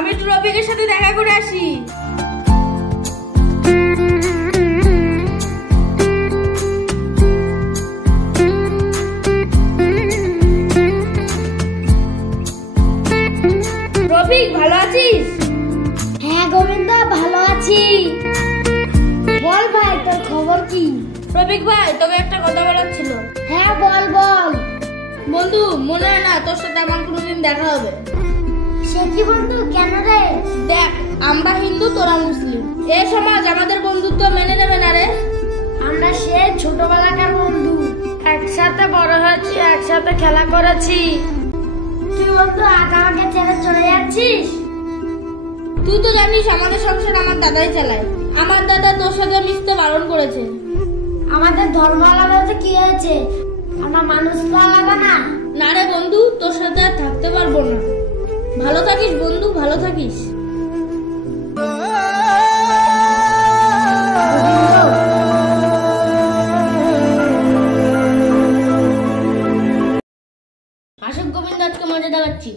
আমি একটু রফিকের সাথে দেখা করে আসি। রফিক, ভালো আছিস? হ্যাঁ গোবিন্দ, ভালো আছি। বল ভাই, তোর খবর কি? রফিক ভাই, তোকে একটা কথা বলার ছিল। হ্যাঁ বল বল। বন্ধু, মনে হয় না তোর সাথে আমার কোনোদিন দেখা হবে? সে কি বন্ধু, কেন রে? দেখ, আমরা হিন্দু, তোরা মুসলিম। এই সমাজ আমাদের বন্ধুত্ব মেনে নেবে না রে। আমরা সে ছোটবেলাকার বন্ধু, একসাথে বড় হয়েছি, একসাথে খেলা করেছি। তুই বন্ধু আজ আমাকে ছেড়ে চলে যাচ্ছিস? তুই তো জানিস আমাদের সংসার আমার দাদাই চালায়। আমার দাদা তোর সাথে মিশতে বারণ করেছে। আমাদের ধর্ম আলাদা হচ্ছে, কি হয়েছে? আমরা মানুষ তো আলাদা না। না রে বন্ধু, তোর সাথে আর থাকতে পারবো না। ভালো থাকিস বন্ধু, ভালো থাকিস। আসুক গোবিন্দ, আজকে মজা দেখাচ্ছি।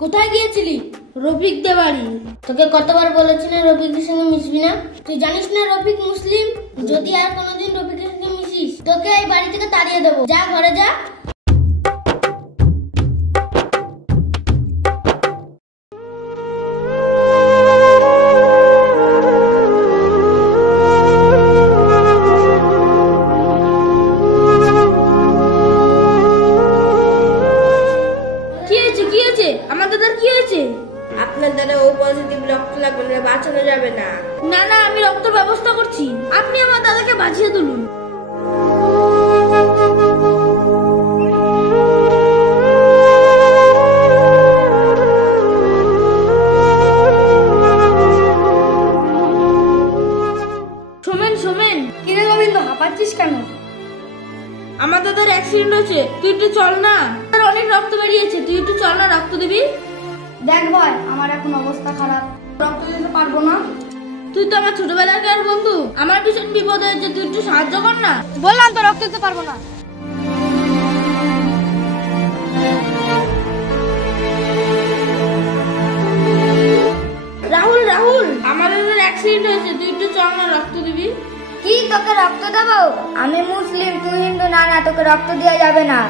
কোথায় গিয়েছিলি? রফিক দে বাড়ি। তোকে কতবার বলেছি না রফিকের সঙ্গে মিশবি না? তুই জানিস না রফিক মুসলিম? যদি আর কোনোদিন রফিকের সঙ্গে মিশিস, তোকে এই বাড়ি থেকে তাড়িয়ে দেবো। যা, ঘরে যা। আমার দাদার কি হয়েছে? আপনার দাদা ও পজিটিভ, রক্ত লাগবে না, বাঁচানো যাবে না। না না, আমি রক্ত ব্যবস্থা করছি। আপনি আমার দাদাকে বাঁচিয়ে তুলুন। শোমেন শোমেন। কিরে গোবিন্দ, হাঁপাচ্ছিস কেন? আমার দাদার অ্যাক্সিডেন্ট হয়েছে, তুই একটু চল না। তার অনেক রক্ত বেরিয়েছে, তুই একটু চল না, রক্ত দিবি। দেখ ভাই, আমার এখন অবস্থা খারাপ, রক্ত দিতে পারবো না। তুই তো আমার ছোটবেলাকার বন্ধু, আমার ভীষণ বিপদ হয়েছে, তুই একটু সাহায্য কর না। বললাম তো রক্ত দিতে পারবো না। রাহুল রাহুল, আমার দাদার অ্যাক্সিডেন্ট হয়েছে, তুই একটু চল না, রক্ত দিবি। কি, তোকে রক্ত দেবো? আমি মুসলিম, তুই হিন্দু। না না, তোকে রক্ত দেওয়া যাবে না।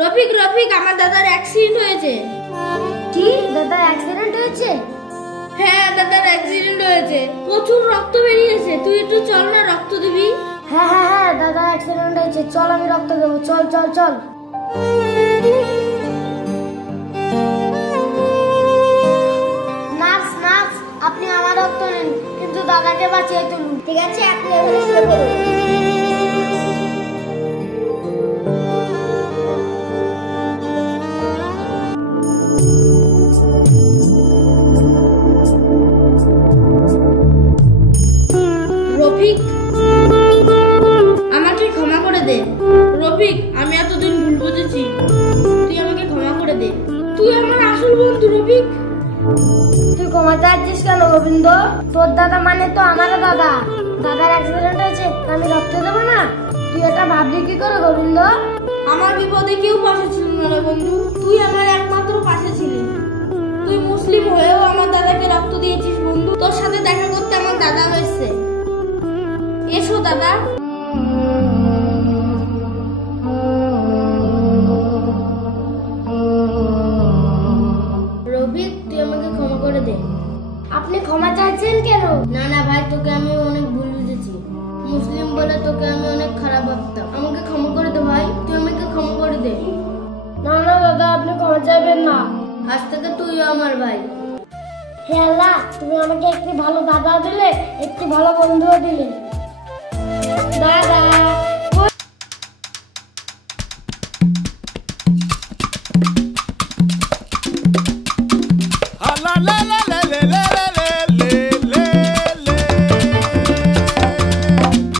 রফিক রফিক, আমার দাদার অ্যাক্সিডেন্ট হয়েছে। কি, দাদার অ্যাক্সিডেন্ট হয়েছে? হ্যাঁ, দাদার অ্যাক্সিডেন্ট হয়েছে, প্রচুর রক্ত বেরিয়েছে, তুই একটু চল না, রক্ত দিবি। হ্যাঁ হ্যাঁ হ্যাঁ, দাদার অ্যাক্সিডেন্ট হয়েছে, চল আমি রক্ত দেবো। চল চল চল। নার্স নার্স, আপনি আমার রক্ত নিন, কিন্তু দাদাকে বাঁচিয়ে তুলুন। ঠিক আছে, আপনি এখানে শুয়ে পড়ুন। রফিক, আমাকে ক্ষমা করে দে। রফিক, আমি এতদিন ভুল বুঝেছি, তুই আমাকে ক্ষমা করে দে। তুই আমার আসল বন্ধু রফিক। তুই ক্ষমা চাচ্ছিস কেন গোবিন্দ? তোর দাদা মানে তো আমারও দাদা। দাদার অ্যাক্সিডেন্ট হয়েছে, আমি রক্ত দেবো না? তুই এটা ভাবলি কি করে গোবিন্দ? আমার বিপদে কেউ পাশে ছিল না রে বন্ধু, তুই আমার একমাত্র পাশে ছিলি। তুই মুসলিম হয়েও আমার দাদাকে রক্ত দিয়েছিস বন্ধু। তোর সাথে দেখা করতে আমার দাদা হয়েছে। এসো দাদা। রফিক, তুই আমাকে ক্ষমা করে দে। আপনি ক্ষমা চাইছেন কেন? না না ভাই, তোকে আমি অনেক ভুল বুঝেছি। মুসলিম বলে তোকে আমি অনেক খারাপ ভাবতাম। আমাকে ক্ষমা করে দে ভাই, তুই আমাকে ক্ষমা করে দে। না না দাদা, আপনি ক্ষমা চাইবেন না। আজ থেকে তুইও আমার ভাই। হে আল্লাহ, তুমি আমাকে একটি ভালো দাদা দিলে, একটি ভালো বন্ধুও দিলে। দাদা।